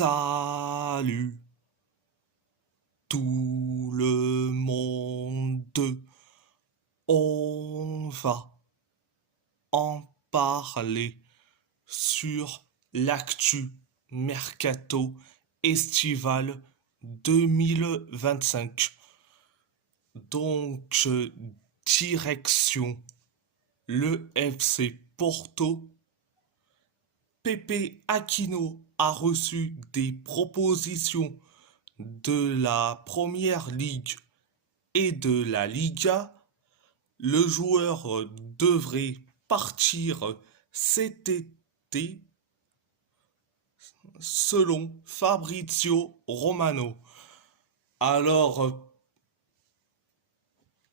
Salut tout le monde, on va en parler sur l'actu mercato estival 2025. Donc, direction le FC Porto. Pepe Aquino a reçu des propositions de la Première Ligue et de la Liga. Le joueur devrait partir cet été selon Fabrizio Romano. Alors,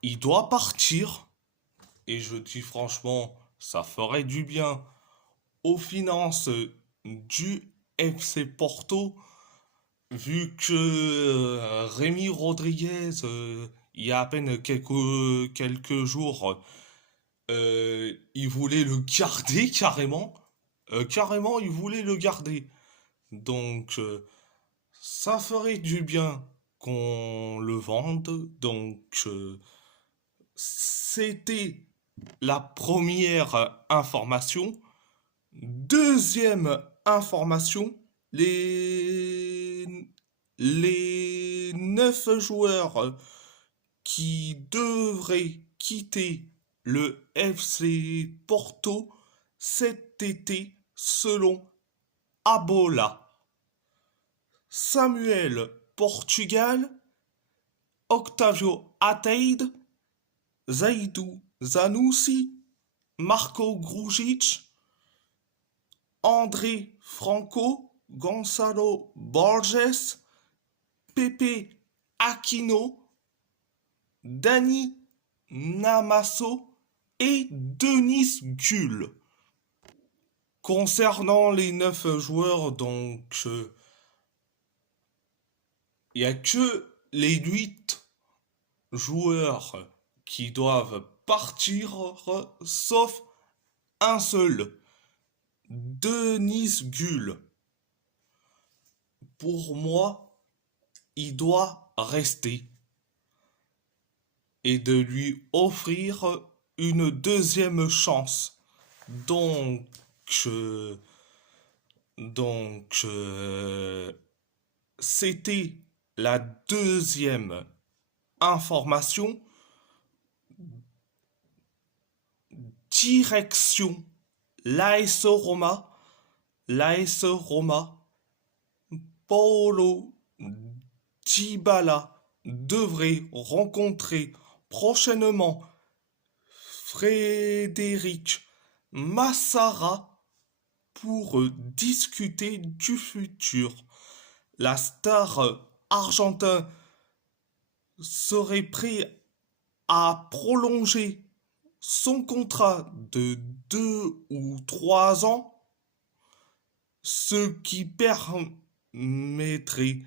il doit partir et je dis franchement, ça ferait du bien aux finances du FC Porto, vu que Rémi Rodriguez, il y a à peine quelques jours, il voulait le garder carrément. Carrément, il voulait le garder. Donc, ça ferait du bien qu'on le vende. Donc, c'était la première information. Deuxième information, les 9 joueurs qui devraient quitter le FC Porto cet été selon Abola. Samuel Portugal, Octavio Ataide, Zaidou Zanussi, Marco Grujic, André Franco, Gonzalo Borges, Pepe Aquino, Dani Namasso et Denis Gull. Concernant les 9 joueurs, donc, il n'y a que les 8 joueurs qui doivent partir, sauf un seul, Denis Gull. Pour moi, il doit rester et de lui offrir une deuxième chance. Donc, euh, donc, c'était la deuxième information. Direction l'AS Roma. L'AS Roma. Paulo Dybala devrait rencontrer prochainement Frédéric Massara pour discuter du futur. La star argentin serait prêt à prolonger son contrat de 2 ou 3 ans, ce qui permettrait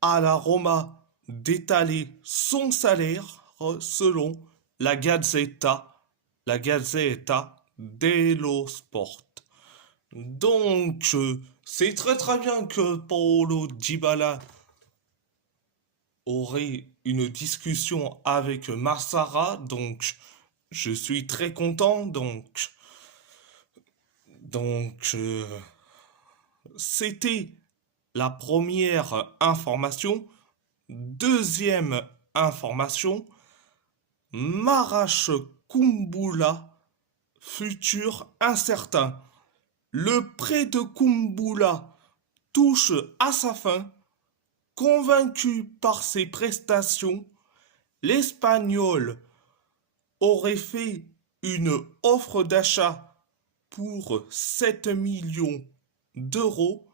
à la Roma d'étaler son salaire selon la Gazzetta dello Sport. Donc, c'est très très bien que Paulo Dybala aurait une discussion avec Massara, donc je suis très content. Donc, c'était la première information. Deuxième information, Marash Kumbula, futur incertain. Le prêt de Kumbula touche à sa fin. Convaincu par ses prestations, l'Espagnol aurait fait une offre d'achat pour 7 millions d'euros,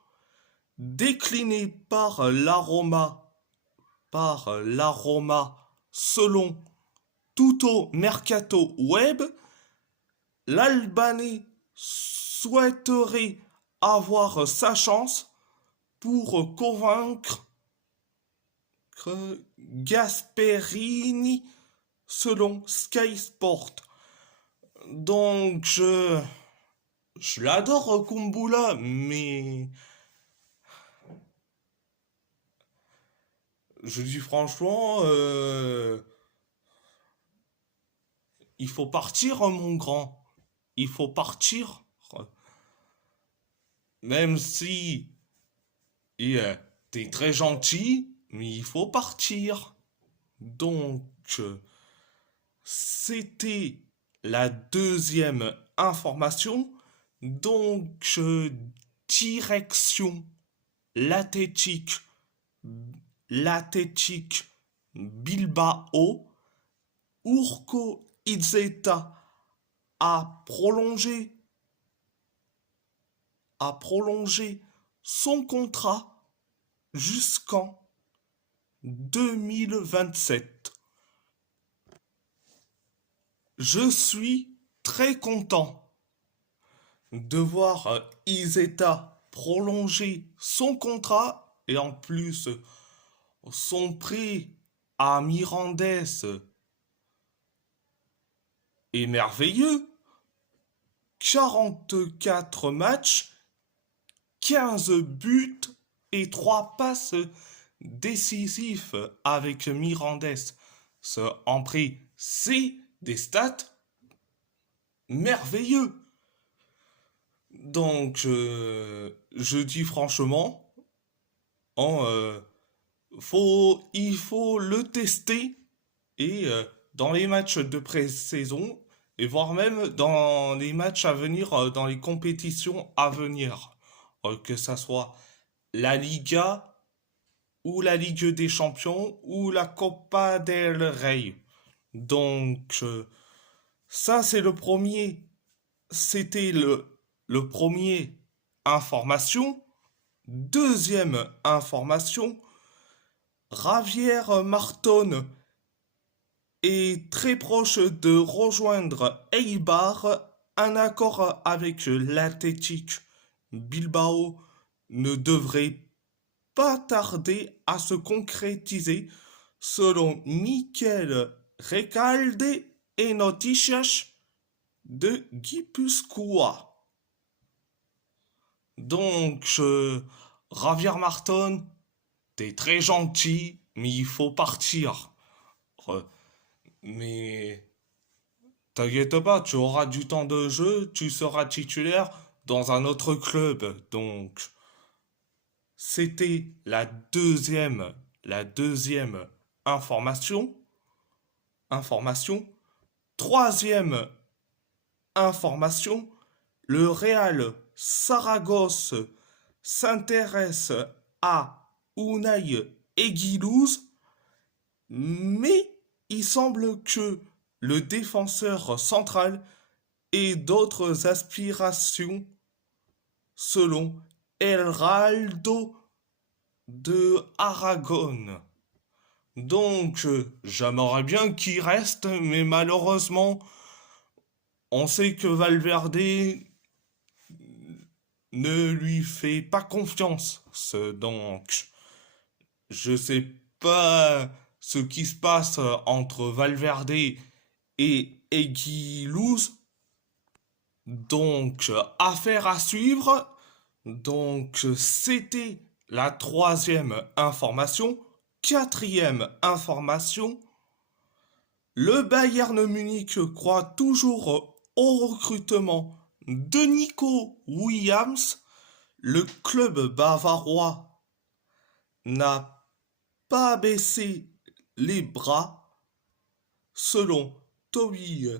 déclinée par l'Aroma selon Tutto Mercato Web. L'Albanais souhaiterait avoir sa chance pour convaincre Gasperini selon Sky Sport. Donc je l'adore Kumbula, mais je dis franchement, il faut partir, mon grand. Il faut partir. Même si t'es très gentil, mais il faut partir. Donc, c'était la deuxième information. Donc, direction l'Athletic, l'Athletic Bilbao. Urko Itzeta a prolongé, a prolongé son contrat jusqu'en 2027. Je suis très content de voir Izeta prolonger son contrat et en plus son prêt à Mirandes est merveilleux. 44 matchs, 15 buts et 3 passes décisifs avec Mirandes. Ce en prêt, c'est des stats merveilleux. Donc, je dis franchement, hein, il faut le tester et dans les matchs de pré-saison et voire même dans les matchs à venir, dans les compétitions à venir, que ça soit la Liga ou la Ligue des Champions ou la Copa del Rey. Donc, ça c'est le premier. C'était le premier information. Deuxième information, Javier Marton est très proche de rejoindre Eibar. Un accord avec l'Athletic Bilbao ne devrait pas tarder à se concrétiser selon Mikel Recalde et Noticias de Guipuscoa. Donc, Javier Marton, t'es très gentil, mais il faut partir. Mais t'inquiète pas, tu auras du temps de jeu, tu seras titulaire dans un autre club. Donc, c'était la deuxième information. Information. Troisième information, le Real Saragosse s'intéresse à Unai Eguilouz, mais il semble que le défenseur central ait d'autres aspirations selon Heraldo de Aragon. Donc, j'aimerais bien qu'il reste, mais malheureusement, on sait que Valverde ne lui fait pas confiance. Donc, je sais pas ce qui se passe entre Valverde et Aguilouz. Donc, affaire à suivre. Donc, c'était la troisième information. Quatrième information, le Bayern Munich croit toujours au recrutement de Nico Williams. Le club bavarois n'a pas baissé les bras, selon Toby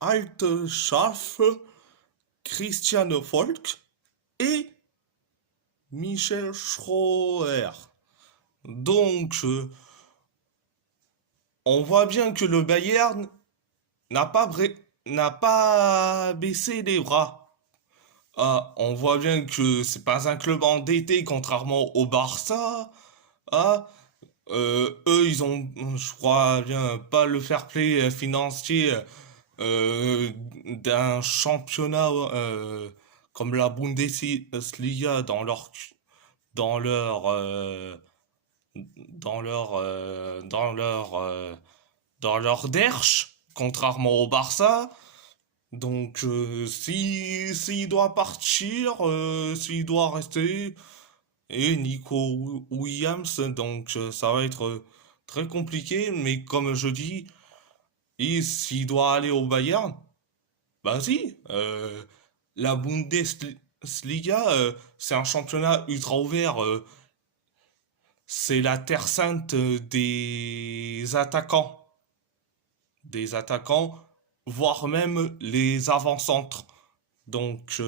Altschaf, Christian Volk et Michel Schroer. Donc, on voit bien que le Bayern n'a pas, n'a pas baissé les bras. Ah, on voit bien que c'est pas un club endetté contrairement au Barça. Ah, eux, ils ont, je crois bien, pas le fair play financier d'un championnat comme la Bundesliga dans leur dans leur dans leur dans leur derche, contrairement au Barça. Donc si s'il doit partir, s'il doit rester, et Nico Williams. Donc ça va être très compliqué. Mais comme je dis, s'il doit aller au Bayern, vas-y. La Bundesliga, c'est un championnat ultra ouvert. C'est la terre sainte des attaquants. Des attaquants, voire même les avant-centres. Donc,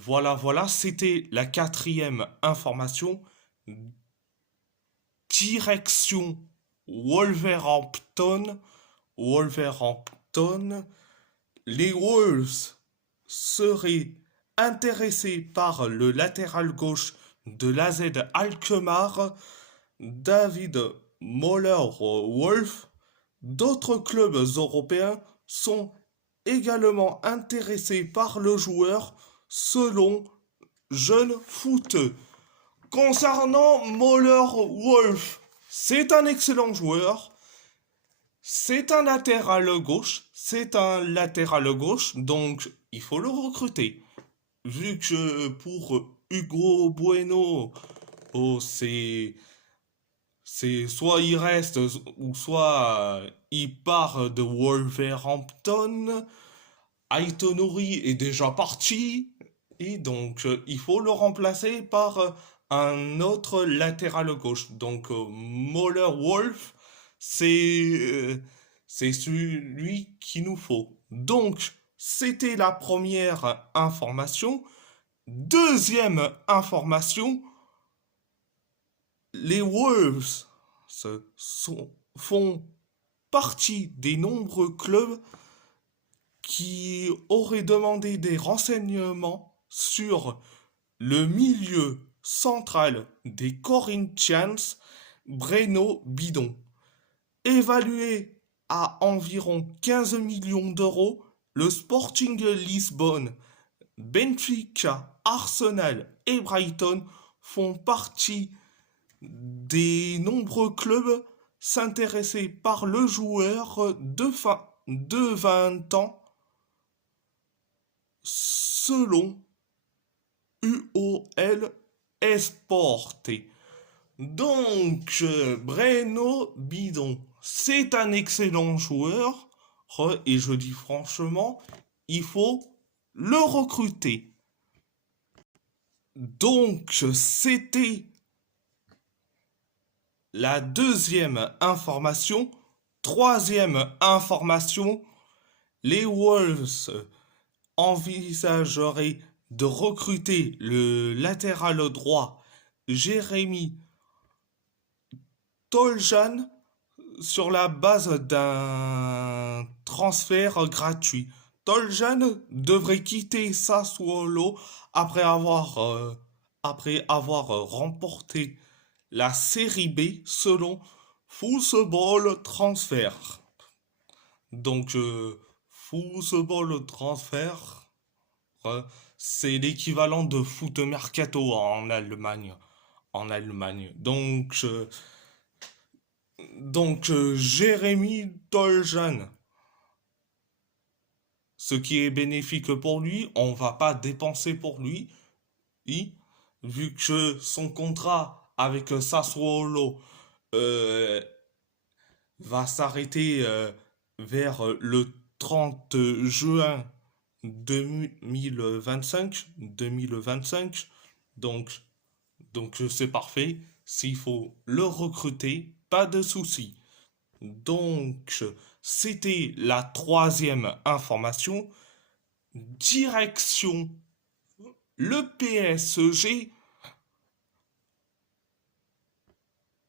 voilà, voilà, c'était la quatrième information. Direction Wolverhampton. Wolverhampton. Les Wolves seraient intéressés par le latéral gauche de l'AZ Alkmaar, David Moller-Wolf. D'autres clubs européens sont également intéressés par le joueur selon Jeune Foot. Concernant Moller-Wolf, c'est un excellent joueur. C'est un latéral gauche. C'est un latéral gauche, donc il faut le recruter. Vu que pour Hugo Bueno, oh, c'est soit il reste ou soit il part de Wolverhampton. Aitonori est déjà parti et donc il faut le remplacer par un autre latéral gauche. Donc Moller Wolf, c'est celui qu'il nous faut. Donc c'était la première information. Deuxième information, les Wolves font partie des nombreux clubs qui auraient demandé des renseignements sur le milieu central des Corinthians, Breno Bidon. Évalué à environ 15 millions d'euros, le Sporting Lisbonne, Benfica, Arsenal et Brighton font partie des nombreux clubs s'intéresser par le joueur de 20 ans selon UOL Esport. Donc, Breno Bidon, c'est un excellent joueur et je dis franchement, il faut le recruter. Donc, c'était la deuxième information. Troisième information, les Wolves envisageraient de recruter le latéral droit Jérémy Toljan sur la base d'un transfert gratuit. Toljan devrait quitter Sassuolo après avoir remporté la série B selon Football Transfer. Donc, Football Transfer, euh, c'est l'équivalent de Foot Mercato en Allemagne. En Allemagne. Jérémy Toljan, ce qui est bénéfique pour lui, on va pas dépenser pour lui, vu que son contrat avec Sassuolo euh, va s'arrêter vers le 30 juin 2025. Donc, c'est parfait. S'il faut le recruter, pas de souci. Donc, c'était la troisième information. Direction le PSG.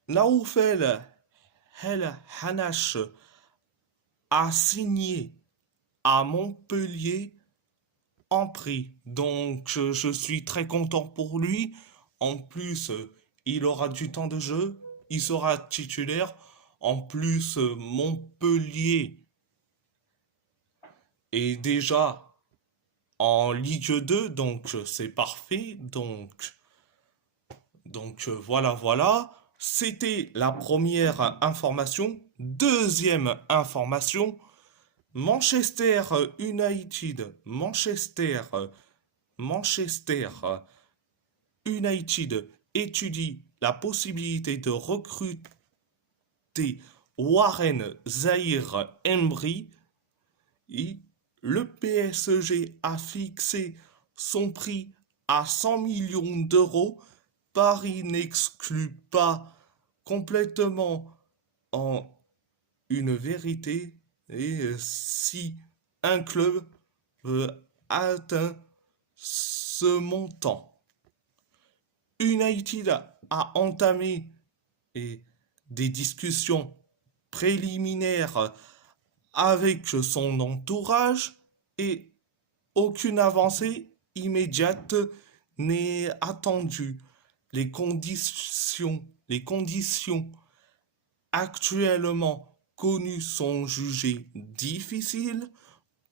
Naoufel El Hanash a signé à Montpellier en prix. Donc, je suis très content pour lui. En plus, il aura du temps de jeu. Il sera titulaire. En plus, Montpellier est déjà en Ligue 2, donc c'est parfait. Voilà, voilà. C'était la première information. Deuxième information, Manchester United, Manchester United étudie la possibilité de recruter Warren Zaïre-Emery. Le PSG a fixé son prix à 100 millions d'euros. Paris n'exclut pas complètement en une vérité et si un club atteint ce montant. United a entamé des discussions préliminaires avec son entourage et aucune avancée immédiate n'est attendue. Les conditions actuellement connues sont jugées difficiles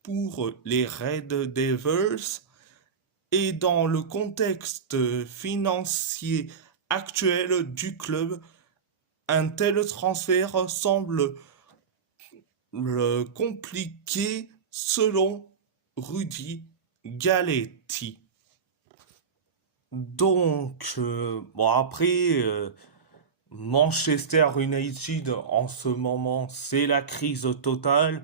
pour les Red Devils et dans le contexte financier actuel du club, un tel transfert semble compliqué selon Rudy Galetti. Donc, bon après, Manchester United en ce moment, c'est la crise totale.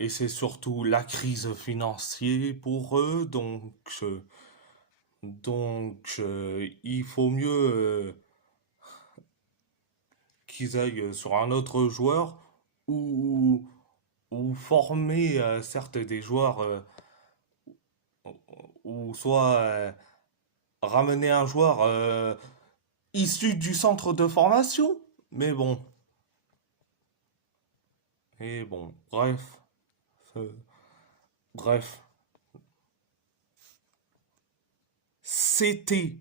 Et c'est surtout la crise financière pour eux. Donc, il faut mieux qu'ils aillent sur un autre joueur ou, ou former certes des joueurs ou soit ramener un joueur issu du centre de formation. Mais bon, bref, euh, bref, c'était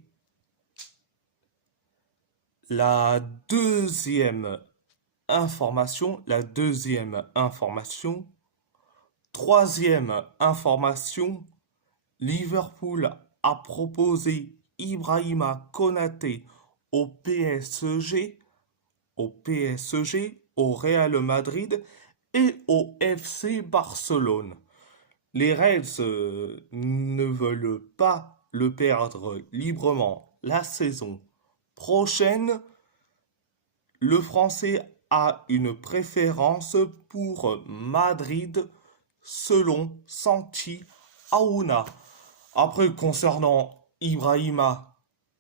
la deuxième information. La deuxième information. Troisième information, Liverpool a proposé Ibrahima Konaté au PSG, au Real Madrid et au FC Barcelone. Les Reds ne veulent pas le perdre librement la saison prochaine. Le Français a une préférence pour Madrid selon Santi Aouna. Après, concernant Ibrahima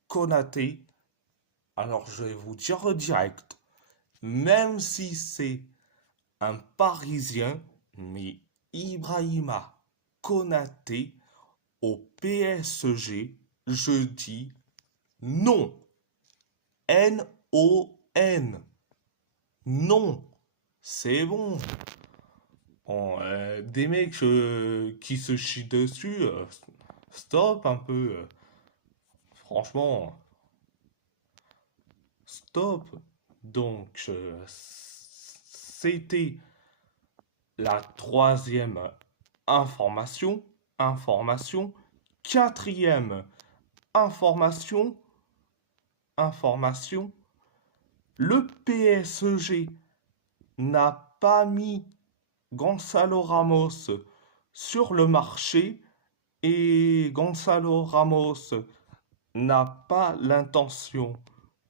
Konaté, alors je vais vous dire direct, même si c'est un Parisien, mais Ibrahima Konaté au PSG, je dis non. N-O-N. Non. C'est bon. Bon, des mecs qui se chient dessus, stop un peu. Franchement, stop. Donc, c'était la troisième information. Information. Quatrième information. Information. Le PSG n'a pas mis Gonzalo Ramos sur le marché et Gonzalo Ramos n'a pas l'intention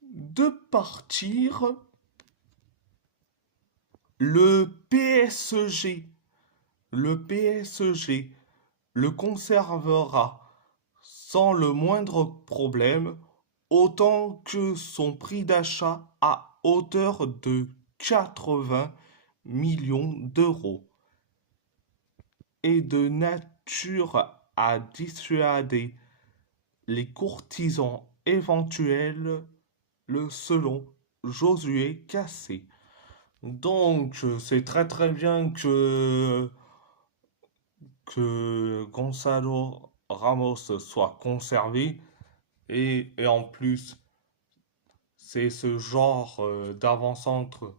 de partir. Le PSG le conservera sans le moindre problème, autant que son prix d'achat à hauteur de 80 millions d'euros est de nature à dissuader les courtisans éventuels, le selon Josué Cassé. Donc, c'est très très bien que Gonzalo Ramos soit conservé et en plus, c'est ce genre d'avant-centre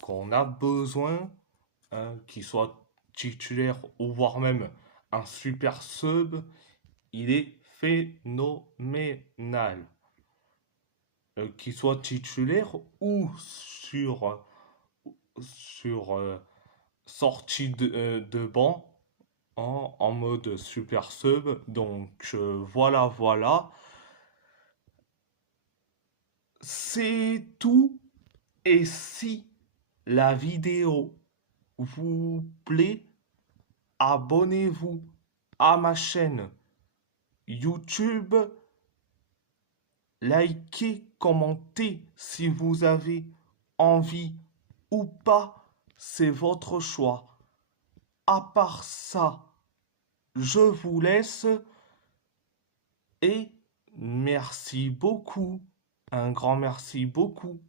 qu'on a besoin, hein, qui soit titulaire ou voire même un super sub. Il est phénoménal. Qu'il soit titulaire ou sur sortie de banc, en mode super sub. Donc voilà, voilà. C'est tout. Et si la vidéo vous plaît, abonnez-vous à ma chaîne YouTube, likez, commentez si vous avez envie ou pas, c'est votre choix. À part ça, je vous laisse et merci beaucoup, un grand merci beaucoup.